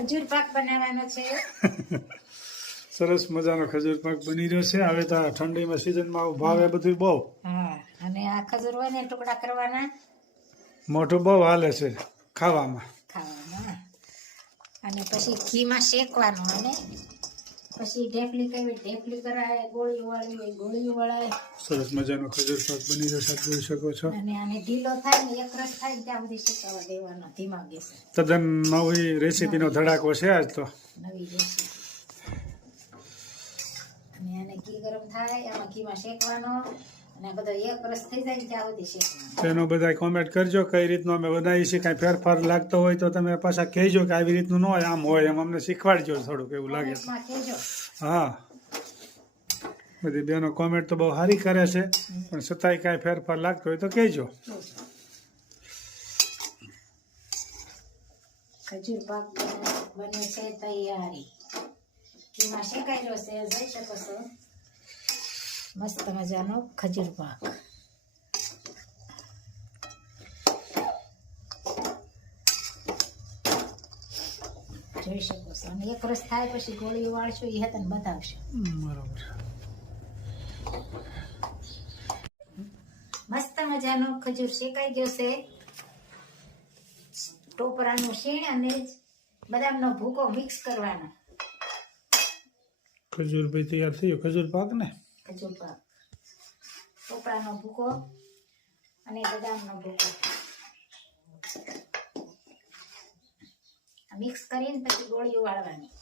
ખજૂર પાક બનાવવાનો છે. સરસ મજાનો ખજૂર પાક બની રહ્યો છે. હવે તો ઠંડીમાં સિઝનમાં આવું ભાવે બધું બહુ. હા અને આ ખજૂર હોય ને ટુકડા કરવાના. મોઢું બહુ હાલે છે ખાવામાં. ખાવામાં. અને પછી ઘીમાં શેકવાનું અને પછી ઢેફલી કઈ ઢેફલી કરાય ગોળી વાળી હોય ગોળી વળાય સરસ મજાનો ખજૂર પાક બની છે આપ જોઈ શકો છો. અને આને ઢીલો થાય ને એક રસ થાય ત્યાં સુધી શેકાવા દેવાનો ધીમા ગેસ. તદ્દન નવી રેસીપીનો ધડાકો છે આજ તો. નવી રેસીપી. અને આને ઘી ગરમ થાય આમાં ઘીમાં શેકવાનો. બધો તેનો બધા કોમેન્ટ કરજો કઈ રીતનું અમે બનાવીએ છીએ કાંઈ ફેરફાર લાગતો હોય તો તમે પાછા કહેજો કે આવી રીતનું ન હોય આમ હોય એમ અમને શીખવાડજો થોડુંક એવું લાગે હા. બધી બેનો કોમેન્ટ તો બહુ સારી કરે છે પણ છતાંય કાંઈ ફેરફાર લાગતો હોય તો કહેજો. ખજૂર પાક બને છે તૈયારી. એમાં શેકાયેલો છે જોઈ શકો છો. મસ્ત મજાનો ખજૂર પાક. જોઈ શકો છો. અને એક રસ થાય પછી ગોળી વાળશો એ તને બતાવશે બરાબર. મસ્ત મજાનો ખજૂર શેકાઈ ગયો છે. ટોપરાનું શીણ અને બદામનો ભૂકો મિક્સ કરવાનો. ખજૂર ભાઈ તૈયાર થઈ ગયો ખજૂર પાક ને ખજૂર પાક ટોપરાનો ભૂકો અને બદામનો ભૂકો. મિક્સ કરીને પછી ગોળીઓ વાળવાની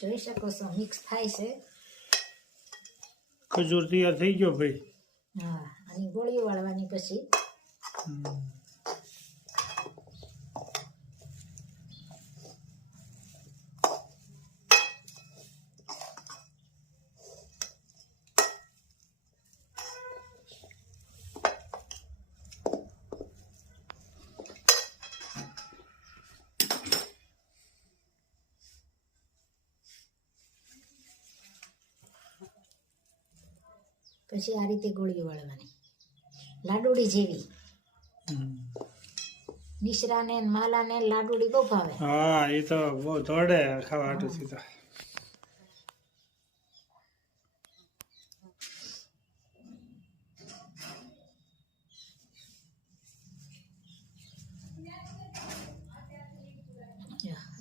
જોઈ શકો છો મિક્સ થાય છે. ખજૂર તૈયાર થઈ ગયો ભાઈ. હા અને ગોળીઓ વાળવાની પછી. પછી આ રીતે ગોળીઓ વાળવાની. લાડુડી જેવી. મિશ્રાને ને માલાને લાડુડી બહુ ભાવે. હા એ તો બહુ દોડે ખાવા હાટુથી તો.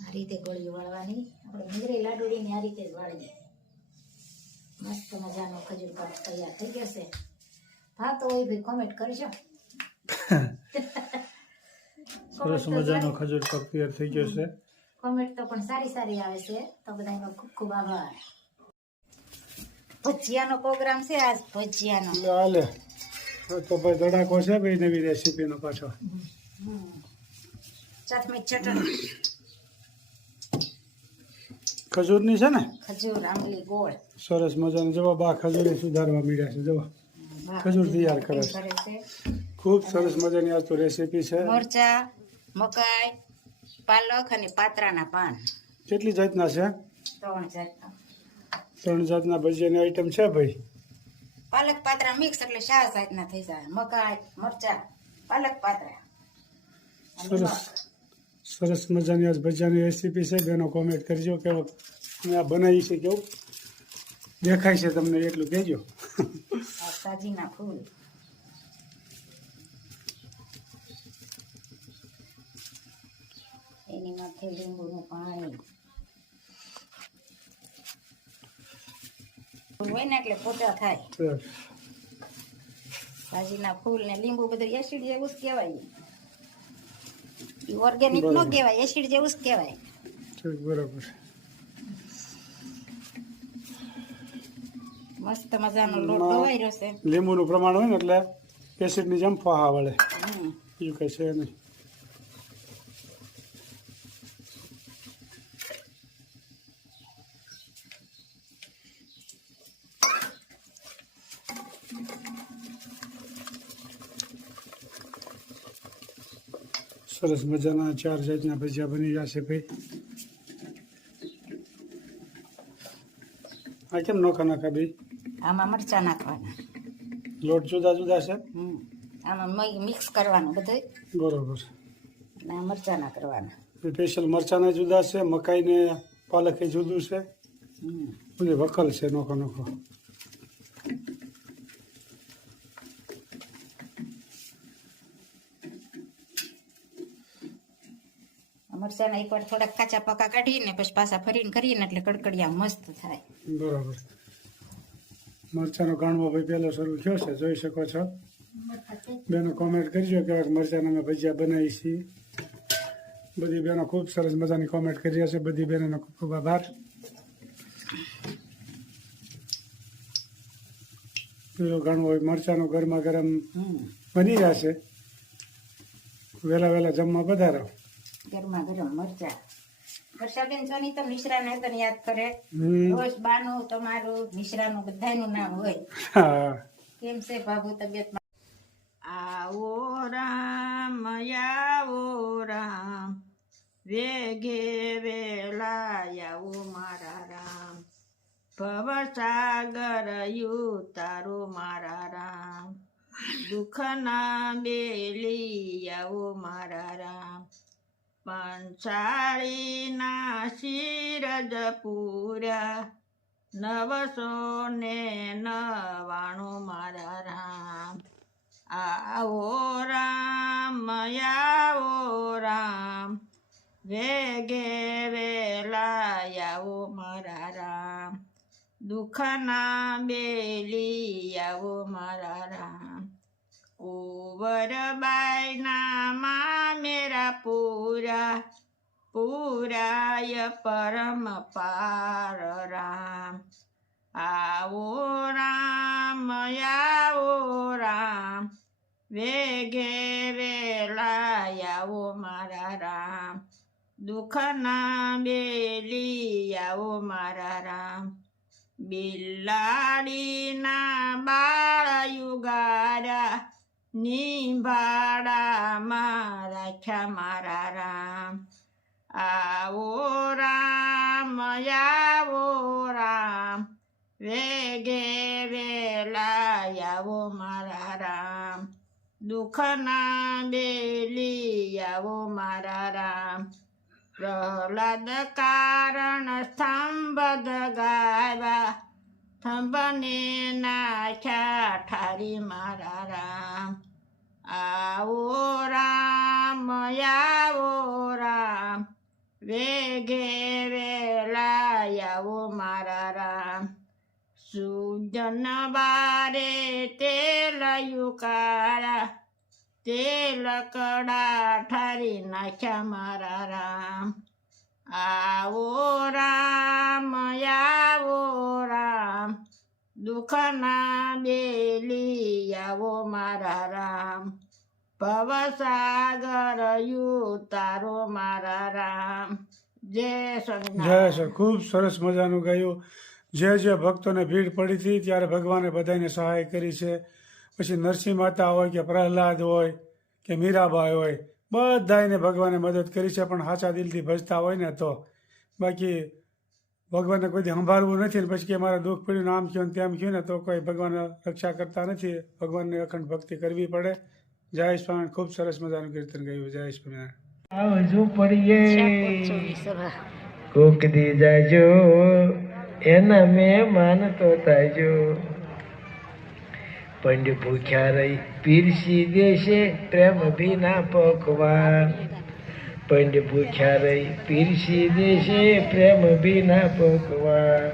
આ રીતે ગોળીઓ વાળવાની. આપણે મિંદરી લાડુડીને આ રીતે જ વાળીએ. મસ્ત મજાનો ખજૂર પાક તૈયાર થઈ ગયો છે. ભાવતો હોય ભાઈ કોમેન્ટ કરજો. સરસ મજાનો ખજૂર પાક તૈયાર થઈ ગયો છે. કોમેન્ટ તો પણ સારી સારી આવે છે. તો બધાનો ખૂબ ખૂબ આભાર. ભજીયાનો પ્રોગ્રામ છે આજ ભજીયાનો. હાલે તો ભાઈ ધડાકો છે ભાઈ નવી રેસીપીનો પાછો. ચટણી ચટણી. ખજૂરની છે ને? ખજૂર આંબલી ગોળ. સરસ મજાની. જવાબ બા ખજૂરી સુધારવા મળ્યા છે. જવા ખજૂર તૈયાર કરે છે. ખૂબ સરસ મજાની આ તો રેસીપી છે. મરચા મકાઈ પાલક અને પાત્રાના પાન. કેટલી જાતના છે? ત્રણ જાતના. ત્રણ જાતના ભજીયાની આઈટમ છે ભાઈ? પાલક પાત્રા મિક્સ એટલે ચાર જાતના થઈ જાય. મકાઈ મરચા પાલક પાત્રા. સરસ. સરસ મજાની આજ ભજીયાની રેસીપી છે. બેનો કોમેન્ટ કરજો કે અમે આ બનાવી છે કેવું દેખાય છે તમને એટલું કહેજો. આ સાજીના ફૂલ. એની માથે લીંબુનું પાણી. હોય ને એટલે પોચા થાય. સાજીના ફૂલ ને લીંબુ બધું એસિડ જેવું જ કહેવાય. ઓર્ગેનિક નો. કહેવાય એસિડ જેવું જ કહેવાય. બરાબર. મસ્ત મજાનો લોટ ધોવાઈ રહ્યો છે. લીંબુનું પ્રમાણ હોય ને એટલે એસિડની જેમ ફાહા વળે બીજું કંઈ છે નહીં. સરસ મજાના ચાર જાતના ભજીયા બની જશે ભાઈ. આ કેમ નોખા નાખા ભાઈ? આમાં મરચા નાખવાના. લોટ જુદા જુદા છે? આમાં મિક્સ કરવાનું બધું બરોબર. અને આ મરચાંના કરવાના. સ્પેશિયલ મરચાના જુદા છે મકાઈ ને પાલક એ જુદું છે. બધી વકલ છે નોખો નોખો. મરચાંના એકવાર થોડાક કાચા પાકા કાઢીને પછી પાછા ફરીને કરીએ ને એટલે કડકડિયા મસ્ત થાય. બરાબર. મરચાનો ગાણવો ભાઈ પહેલો શરૂ થયો છે જોઈ શકો છો. બેનો કોમેન્ટ કરજો કે મરચાના અમે ભજીયા બનાવી છીએ. બધી બેનો ખૂબ સરસ મજાની કોમેન્ટ કરી રહ્યા છે બધી બહેનોનો ખૂબ ખૂબ આભાર. પેલો ગાણવો હોય મરચાનો ગરમા ગરમ હમ. બની જશે. વહેલા વહેલા જમવા પધારો. ગરમા ગરમ મરચા. વર્ષાબેન સોની તો મિશ્રાને તને યાદ કરે? રોજ બાનું તમારું મિશ્રાનું બધાનું નામ હોય. કેમ છે બાબુ તબિયત આવો રામ આવો રામ વેગે વેલા આવો મારા રામ. ભવસાગર તારો મારા રામ. દુઃખના બેલી આવો મારા રામ. પંચાળીના શિરજ પૂર્યા નવસો ને નવાણું મારા રામ. આવો રામ આવો રામ. વેગે વેલા આવો મારા રામ. દુઃખના બેલી આવો મારા રામ. કુંવરબાઈના મા મેરા પૂરા પૂરાય પરમ પાર રામ. આવો રામ આવો રામ. વેગે વેલા આવો મારા રામ. દુઃખના બેલી આવો મારા રામ. બિલાડીના બાળ યુગારા નિભાડામાં રાખ્યા મારા રામ આવો રામ આવો રામ વેગે વેલા આવો મારા રામ દુઃખના બેલી આવો મારા રામ પ્રહલાદ કારણ સ્તંભ ગાવા સ્તંભને નાખ્યા ઠારી મારા રામ. આવો રામ આવો રામ. વેગે વેલા આવો મારા રામ. સુજન બારે તેલ યુકારા તેલ કડા ઠારી નાખ્યા મારા રામ. આવો રામ આવો રામ દુઃખના બેલી આવો મારા રામ. ભવસાગર યુ તારો મારા રામ. જય જય સર ખૂબ સરસ મજાનું ગાયું. જે જે ભક્તોને ભીડ પડી હતી ત્યારે ભગવાને બધાને સહાય કરી છે. પછી નરસિંહ માતા હોય કે પ્રહલાદ હોય કે મીરાબાઈ હોય બધાને ભગવાને મદદ કરી છે પણ સાચા દિલથી ભજતા હોય ને તો. બાકી ભગવાનને કોઈ દી સંભાળવું નથી ને પછી કે મારે દુઃખ પડ્યું નામ આમ થયું ને તેમ થયું ને તો કોઈ ભગવાન રક્ષા કરતા નથી. ભગવાનની અખંડ ભક્તિ કરવી પડે. જય સ્વામિનારાયણ. ખૂબ સરસ મજાનું કીર્તન ગાયું. જય સ્વામિનારાયણ. આવજો પડીએ. કોક દી જાજો એના મેં તો તાજો પંડ ભૂખ્યા રહી પીરસી દેશે પ્રેમ ભીના પકવાન પંડ ભૂખ્યા રહી પીરસી દેશે પ્રેમ ભીના પકવાન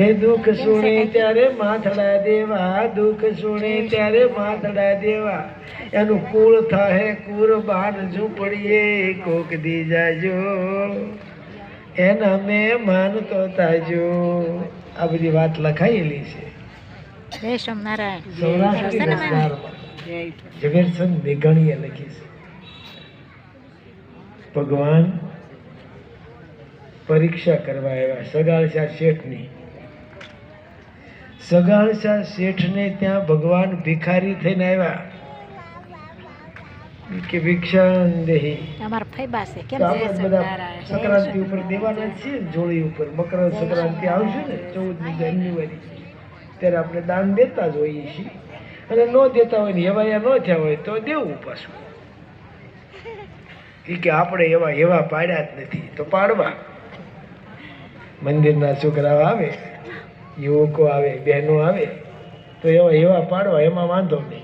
હે દુઃખ સુણે ત્યારે માથડા દેવા દુઃખ સુણે ત્યારે માથડા દેવા. એનું કુળ થાહે કુરબાન ઝૂંપડીએ કોક દી જાજો એના મેં માનતો તાજો. આ બધી વાત લખાયેલી છે. જય સ્વામિનારાયણ સૌરાષ્ટ્રી ઝવેરચંદ મેઘાણીએ લખી છે. ભગવાન પરીક્ષા કરવા આવ્યા સગાળશા શેઠની. સગાળશા શેઠને ત્યાં ભગવાન ભિખારી થઈને આવ્યા. કે ભિક્ષાન દેહી અમારા ફૈબા છે. કેમ તો સંક્રાંતિ ઉપર દેવાના છે જોડી ઉપર. મકર સંક્રાંતિ આવશે ને ચૌદ જાન્યુઆરી. ત્યારે આપણે દાન દેતા જ હોઈએ છીએ. અને ન દેતા હોય ને એવાયા ન થયા હોય તો દેવું પાછું. એ કે આપણે એવા એવા પાડ્યા જ નથી, તો પાડવા. મંદિરના છોકરાઓ આવે, યુવકો આવે, બહેનો આવે, તો એવા એવા પાડવા, એમાં વાંધો નહીં.